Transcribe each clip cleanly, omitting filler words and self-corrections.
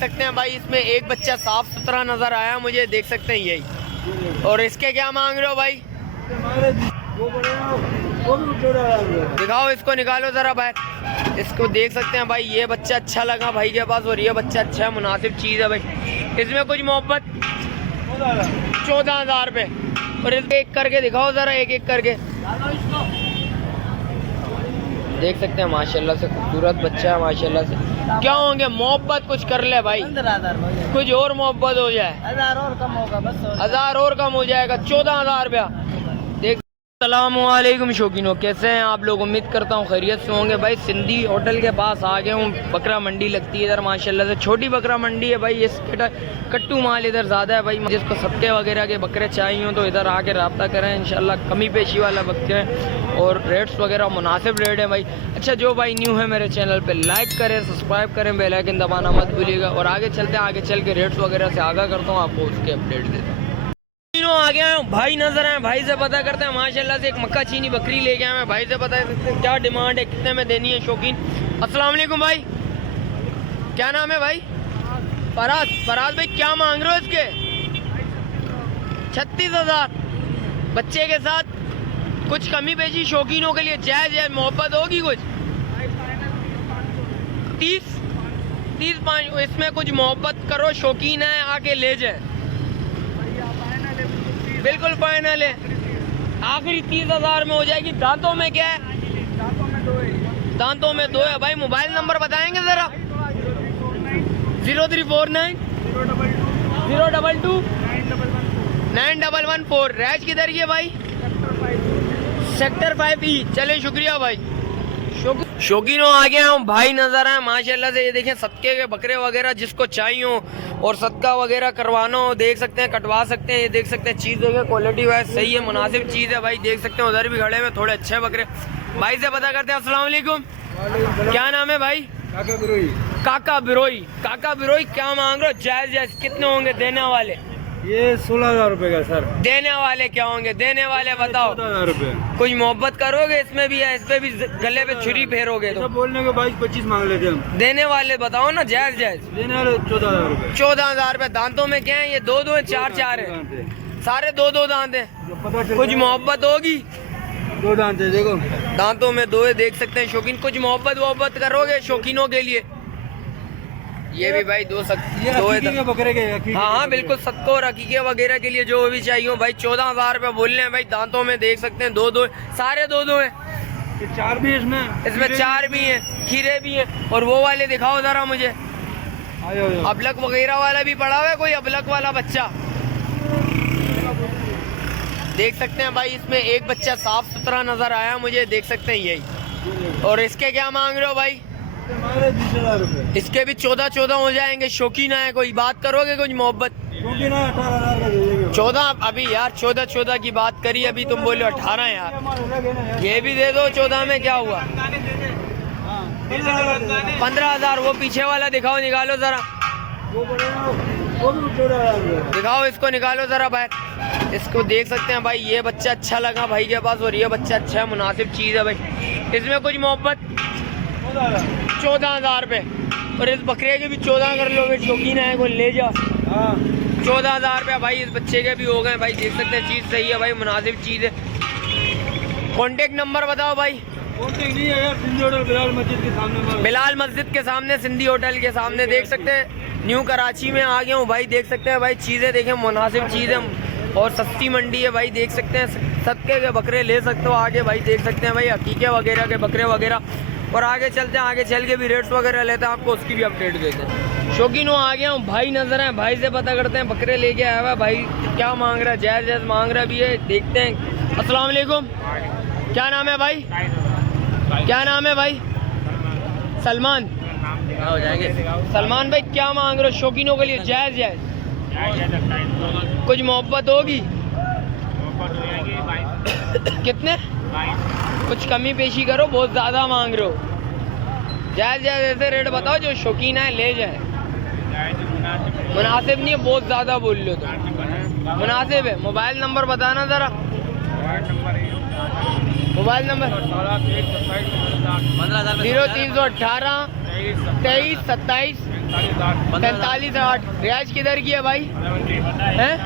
सकते हैं भाई, इसमें एक बच्चा साफ सुथरा नजर आया मुझे, देख सकते हैं यही। और इसके क्या मांग रहे हो भाई? दिखाओ इसको, निकालो जरा बाहर। इसको देख सकते हैं भाई, ये बच्चा अच्छा लगा भाई के पास और ये बच्चा अच्छा है, मुनासिब चीज़ है भाई। इसमें कुछ मोहब्बत 14,000 रुपये। और इसमें एक करके दिखाओ जरा, एक एक करके। देख सकते हैं माशाल्लाह से खूबसूरत बच्चा है माशाल्लाह से। क्या होंगे मोहब्बत कुछ कर ले भाई, 15,000 कुछ और मोहब्बत हो जाए, 1000 और कम होगा बस। 1000 और कम हो जाएगा, 14,000 रुपया। देख अस्सलामुअलैकुम शौकीनों, कैसे हैं आप लोग? उम्मीद करता हूँ खैरियत से होंगे भाई। सिंधी होटल के पास आ गए हूँ, बकरा मंडी लगती है इधर माशाल्लाह से, छोटी बकरा मंडी है भाई। ये कट्टू माल इधर ज़्यादा है भाई, जिसको सत्ते वगैरह के बकरे चाहिए हो तो इधर आके रब्ता करें इंशाल्लाह। कमी पेशी वाला बकरे हैं और रेट्स वगैरह मुनासिब रेट है भाई। अच्छा, जो भाई न्यू है मेरे चैनल पर लाइक करें, सब्सक्राइब करें, बेल आइकन दबाना मत भूलिएगा। और आगे चलते हैं, आगे चल के रेट्स वगैरह से आगाह करता हूँ आपको, उसके अपडेट देता हूँ। आ गया हूँ, भाई नजर आए, भाई से पता करते हैं माशाल्लाह से। एक मक्का चीनी बकरी लेके आए हैं, भाई से पता करते हैं क्या डिमांड है, कितने में देनी है शौकीन। अस्सलाम वालेकुम भाई, क्या नाम है भाई? फराज। फराज भाई क्या मांग रहे हो इसके? 36,000 बच्चे के साथ। कुछ कमी पेशी शौकीनों के लिए जायज है, मोहब्बत होगी कुछ 30-5 इसमें कुछ मोहब्बत करो, शौकीन है आके ले जाए। बिल्कुल फाइनल है, आखिरी 30,000 में हो जाएगी। दांतों में क्या है? दांतों में 2 है भाई। मोबाइल नंबर बताएंगे जरा? 0349 022 9114। रैज किधर की है भाई? Sector 5E। चले शुक्रिया भाई। शौकीनों आ गया हूँ, भाई नजर आए माशाल्लाह से। ये देखें सदके के बकरे वगैरह जिसको चाहिए हो और सदका वगैरह करवाना हो, देख सकते हैं, कटवा सकते हैं। ये देख सकते हैं, चीज़ देखें, क्वालिटी वाइज सही है, मुनासिब चीज़ है भाई। देख सकते हैं उधर भी खड़े हैं थोड़े अच्छे बकरे। भाई से पता करते हैं। अस्सलाम वालेकुम, क्या नाम है भाई? काका बिरोई। काका बिरोई। काका बिरोई क्या मांग रहे हो? जायज जायज कितने होंगे देने वाले? ये 16,000 रुपए का सर। देने वाले क्या होंगे? देने वाले बताओ। 14,000 रुपए। कुछ मोहब्बत करोगे? इसमें भी है, इस पे भी गले पे छुरी फेरोगे तो बोलने के 22-25 मांग लेते हम। देने वाले बताओ ना, जायज जायज। देने वाले 14,000 रुपए। 14,000 रुपए। दांतों में क्या है? ये 2-2 है, 4-4 है, सारे 2-2 दांत है। कुछ मोहब्बत होगी? 2 दांत है, देखो दांतों में 2 है, देख सकते हैं शौकीन। कुछ मोहब्बत करोगे शौकीनों के लिए? ये भी भाई 2 है बकरे के। हाँ हाँ बिल्कुल, सबको रकीके वगैरह के लिए जो भी चाहिए हो भाई। 14,000 रुपए बोल रहे हैं भाई। दांतों में देख सकते हैं 2-2, सारे 2-2 है। 4 भी इसमें 4 भी है, खीरे भी है। और वो वाले दिखाओ जरा मुझे, अबलक वगैरह वाला भी पड़ा हुआ है, कोई अबलक वाला बच्चा देख सकते हैं भाई। इसमें एक बच्चा साफ सुथरा नजर आया मुझे, देख सकते हैं यही। और इसके क्या मांग रहे हो भाई? 20,000 रुपए। इसके भी 14-14 हो जाएंगे। शौकीन है, कोई बात करोगे? कुछ मोहब्बत? 14 अभी यार, 14 की बात करी, अभी तुम बोले 18 यार। ये भी दे दो 14 में, क्या हुआ? 15,000। वो पीछे वाला दिखाओ, निकालो जरा, दिखाओ इसको, निकालो जरा बाहर। इसको देख सकते हैं भाई, ये बच्चा अच्छा लगा भाई के पास और ये बच्चा अच्छा है, मुनासिब चीज़ है भाई। इसमें कुछ मोहब्बत 14,000 रुपये। और इस बकरे के भी 14 कर लो, शौकीन है कोई ले जाओ। 14,000 रुपया भाई इस बच्चे के भी हो गए भाई। देख सकते हैं चीज़ सही है भाई, मुनासिब चीज़ है। कॉन्टेक्ट नंबर बताओ भाई। नहीं है यार, सिंधी होटल बिलाल मस्जिद के सामने। बिलाल मस्जिद के सामने, सिंधी होटल के सामने। देख सकते हैं न्यू कराची में आ गया हूँ भाई। देख सकते हैं भाई, चीज़ें देखें, मुनासिब चीज़ है और सस्ती मंडी है भाई। देख सकते हैं सदके के बकरे ले सकते हो आगे भाई। देख सकते हैं भाई हकीके वगैरह के बकरे वगैरह। और आगे चलते हैं, आगे चल के भी रेट्स वगैरह लेते हैं, आपको उसकी भी अपडेट देते हैं। शौकीनों आ गया हूँ, भाई नजर है, भाई से पता करते हैं। बकरे लेके आया हुआ भाई, क्या मांग रहा है? जायज जायज मांग रहा भी है, देखते हैं। अस्सलाम वालेकुम, क्या नाम है भाई? क्या नाम है भाई? सलमान। हो जाएंगे सलमान भाई, क्या मांग रहे हो शौकीनों के लिए? जायज जायज कुछ मोहब्बत होगी? कितने? कुछ कमी पेशी करो, बहुत ज्यादा मांग रहे हो। जायज जायज ऐसे रेट बताओ जो शौकीन है ले जाए। मुनासिब नहीं है, बहुत ज्यादा बोल लो तो। मुनासिब है। मोबाइल नंबर बताना जरा। Mobile number 0318 23 27 45-60। रियाज किधर की है भाई? हैं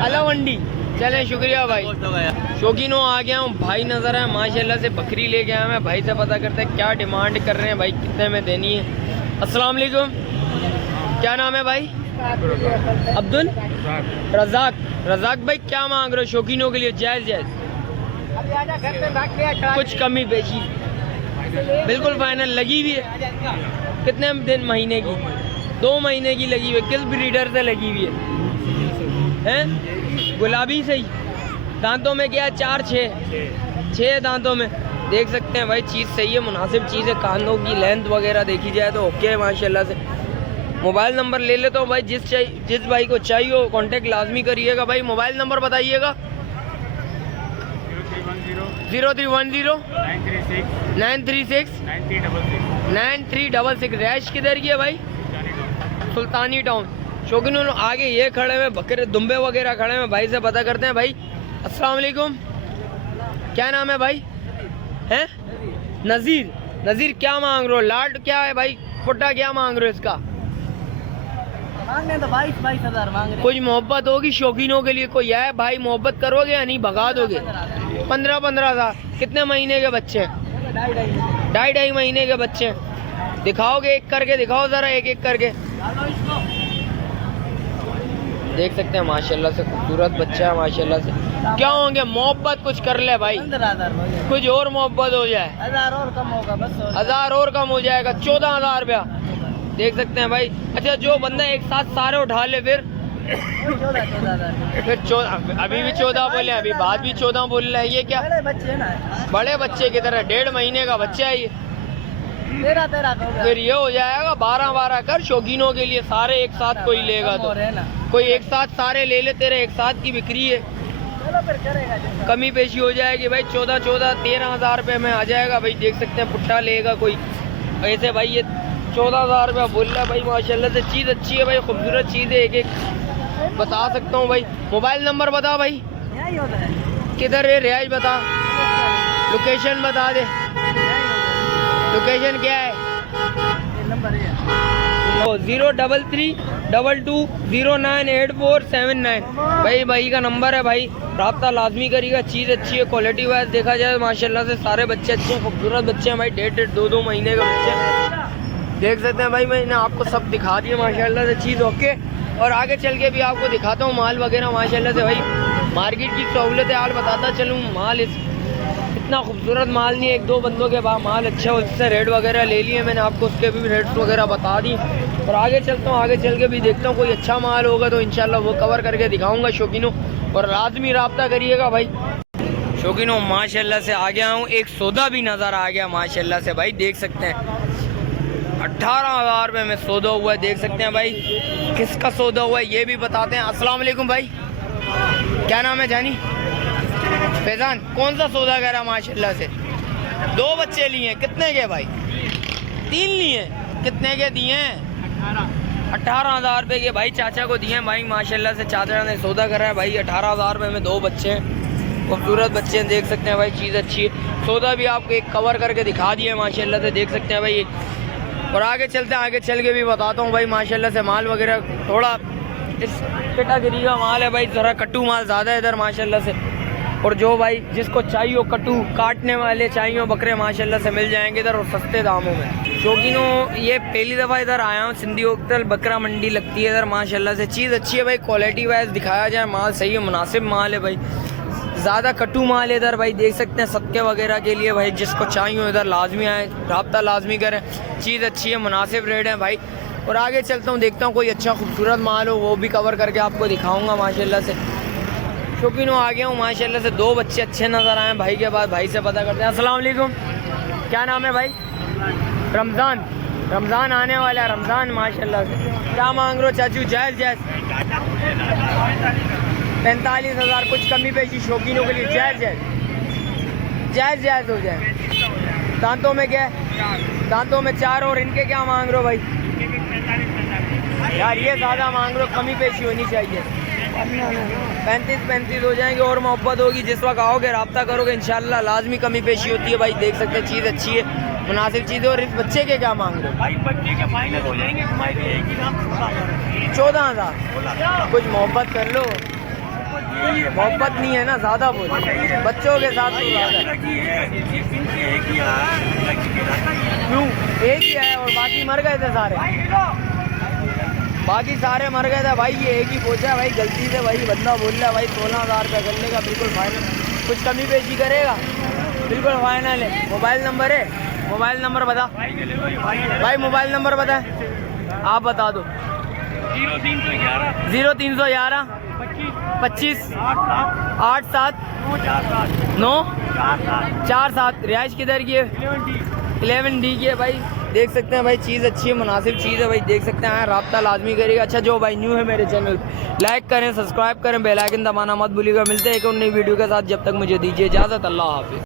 अलावंडी। चले शुक्रिया भाई। शौकीनों आ गया हूँ, भाई नज़र है माशाल्लाह से बकरी लेके आया मैं। भाई से पता करते हैं क्या डिमांड कर रहे हैं भाई, कितने में देनी है। अस्सलाम वालेकुम, क्या नाम है भाई? अब्दुल रज़ाक। रज़ाक भाई क्या मांग रहे हो शौकीनों के लिए? जायज़ जायज़, कुछ कमी पेशी बिल्कुल फाइनल लगी हुई है। कितने दिन महीने की? 2 महीने की लगी हुई है। किस ब्रीडर से लगी हुई है? गुलाबी सही। दांतों में क्या? 4-6 दांतों में। देख सकते हैं भाई, चीज़ सही है, मुनासिब चीज़ है। कानों की लेंथ वगैरह देखी जाए तो ओके है माशाल्लाह से। मोबाइल नंबर ले लेता हूँ भाई, जिस भाई को चाहिए हो कांटेक्ट लाजमी करिएगा भाई। मोबाइल नंबर बताइएगा। 0310 936 9366। रैश किधर की है भाई? सुल्तानी टाउन। शौकीनों आगे ये खड़े हुए बकरे दुम्बे वगैरह खड़े हैं, भाई से पता करते हैं भाई। अस्सलाम वालेकुम, क्या नाम है भाई? हैं नज़ीर। नज़ीर क्या मांग रहे हो? लाट क्या है भाई? फुट्टा क्या मांग रहे हो इसका? मांगने तो 22,000 मांग रहे। कुछ मोहब्बत होगी शौकीनों के लिए? कोई है भाई मोहब्बत करोगे या नहीं? भगा दोगे? 15,000। कितने महीने के बच्चे हैं? 2.5 महीने के बच्चे हैं। दिखाओगे? एक करके दिखाओ जरा, एक करके। देख सकते हैं माशाल्लाह से खूबसूरत बच्चा है माशाल्लाह से। क्या होंगे मोहब्बत कुछ कर ले भाई, 15,000 कुछ और मोहब्बत हो जाए। 1000 और कम होगा बस। 1000 और कम हो जाएगा। 14,000 रुपया। देख सकते हैं भाई। अच्छा जो बंदा एक साथ सारे उठा ले फिर 14,000 फिर 14। अभी भी 14 बोले, अभी बाद भी 14 बोल रहा है। ये क्या बड़े बच्चे ना, बड़े बच्चे की तरह? 1.5 महीने का बच्चा है ये। 13,000 फिर ये हो जाएगा 12 कर शौकीनों के लिए। सारे एक साथ कोई लेगा तो कोई एक साथ सारे ले ले, तेरे एक साथ की बिक्री है। चलो फिर करेगा कमी पेशी हो जाएगी भाई। 13,000 रुपये में आ जाएगा भाई। देख सकते हैं पुट्टा लेगा कोई ऐसे भाई। ये 14,000 रुपया बोल रहा है भाई माशाल्लाह से। चीज़ अच्छी है भाई, खूबसूरत चीज़ है। एक बता सकता हूँ भाई। मोबाइल नंबर बता भाई, यही होता है। किधर है रियाज? बता, लोकेशन बता दे। लोकेशन क्या है? ये नंबर है 03322098479। भाई का नंबर है भाई, रब्ता लाजमी करिएगा। चीज़ अच्छी है, क्वालिटी वाइज देखा जाए माशाल्लाह से सारे बच्चे अच्छे हैं, खूबसूरत बच्चे हैं भाई। 1.5-2 महीने के बच्चे देख सकते हैं भाई। मैंने आपको सब दिखा दिया माशाल्लाह से, चीज़ ओके। और आगे चल के भी आपको दिखाता हूँ माल वगैरह माशाल्लाह से भाई। मार्केट की सहूलत हाल बताता चलूँ। माल इतना खूबसूरत माल नहीं है, 1-2 बंदों के बाद माल अच्छा, उससे रेट वगैरह ले लिए मैंने, आपको उसके भी रेट्स वगैरह बता दी। और आगे चलता हूँ, आगे चल के भी देखता हूँ कोई अच्छा माल होगा तो इंशाल्लाह वो कवर करके दिखाऊंगा शौकीनों। और लाजमी रब्ता करिएगा भाई शौकीनों। माशाल्लाह से आ गया हूँ, एक सौदा भी नज़र आ गया माशाल्लाह से भाई। देख सकते हैं 18,000 रुपये में सौदा हुआ है। देख सकते हैं भाई किसका सौदा हुआ है ये भी बताते हैं। अस्सलाम वालेकुम भाई, क्या नाम है जानी? फैजान। कौन सा सौदा करा माशाल्लाह से? 2 बच्चे लिए हैं। कितने के भाई? 3 लिए। कितने के दिए हैं? 18,000 रुपये के भाई चाचा को दिए हैं भाई माशाल्लाह से। चाचा ने सौदा करा है भाई 18,000 रुपये में। 2 बच्चे हैं, खूबसूरत बच्चे हैं। देख सकते हैं भाई चीज़ अच्छी है। सौदा भी आपको एक कवर करके दिखा दिया है माशाल्लाह से। देख सकते हैं भाई। और आगे चलते हैं, आगे चल के भी बताता हूँ भाई माशाल्लाह से। माल वगैरह थोड़ा इस कैटेगरी का माल है भाई, ज़रा कट्टू माल ज़्यादा है इधर माशाल्लाह से। और जो भाई जिसको चाहिए हो कट्टू काटने वाले चाहिए हो बकरे माशाल्लाह से मिल जाएंगे इधर, और सस्ते दामों में। शौकीनों ये पहली दफ़ा इधर आया हूँ, सिंधी होटल बकरा मंडी लगती है इधर माशाल्लाह से। चीज़ अच्छी है भाई, क्वालिटी वाइज दिखाया जाए माल सही है, मुनासिब माल है भाई। ज़्यादा कट्टू माल इधर भाई। देख सकते हैं सदके वगैरह के लिए भाई, जिसको चाहिए इधर लाजमी आए, रब्ता लाजमी करें। चीज़ अच्छी है, मुनासिब रेट है भाई। और आगे चलता हूँ, देखता हूँ कोई अच्छा खूबसूरत माल हो वो भी कवर करके आपको दिखाऊँगा माशाल्लाह से। शौकीनों आ गया हूँ माशाल्लाह से। 2 बच्चे अच्छे नज़र आए भाई के बाद। भाई से पता करते हैं। अस्सलाम वालेकुम, क्या नाम है भाई? रमज़ान। रमज़ान आने वाला है, रमज़ान माशाल्लाह से। क्या मांग रहे हो चाचू? जायज़ जायज़ 45,000। कुछ कमी पेशी शौकीनों के लिए जायज़ जायज़ हो जाए। दांतों में क्या है? दांतों में 4। और इनके क्या मांग रहे हो भाई? यार ये ज़्यादा मांग रहे हो, कमी पेशी होनी चाहिए। 35 हो जाएंगे और मोहब्बत होगी। जिस वक्त आओगे रब्ता करोगे इंशाल्लाह लाजमी कमी पेशी होती है भाई। देख सकते हैं चीज़ अच्छी है, मुनासिब चीज़। और इस बच्चे के क्या मांग रहे हो? भाई बच्चे के फाइनल हो जाएंगे तुम्हारे लिए एक ही दाम 14,000। कुछ मोहब्बत कर लो। मोहब्बत नहीं है ना, ज़्यादा बोलो। बच्चों के साथ तो ज़्यादा है। क्यों? एक ही है और बाकी मर गए थे सारे। बाकी सारे मर गए थे भाई, ये एक ही पहुंचा भाई गलती से। भाई बंदा बोल रहा है भाई 16,000 रुपये कर लेगा, बिल्कुल फाइनल। कुछ कमी पेशी करेगा? बिल्कुल फाइनल है। मोबाइल नंबर है? मोबाइल नंबर बता भाई, मोबाइल नंबर बता, आप बता दो। 0311 25 87 9 47। रिहाइश किधर की है? 11D की है भाई। देख सकते हैं भाई, चीज़ अच्छी है, मुनासिब चीज़ है भाई। देख सकते हैं, राब्ता लाजमी करिएगा। अच्छा जो भाई न्यू है मेरे चैनल, लाइक करें, सब्सक्राइब करें, बेल आइकन दबाना मत भूलिएगा। मिलते हैं एक और नई वीडियो के साथ, जब तक मुझे दीजिए इजाज़त। अल्लाह हाफिज़।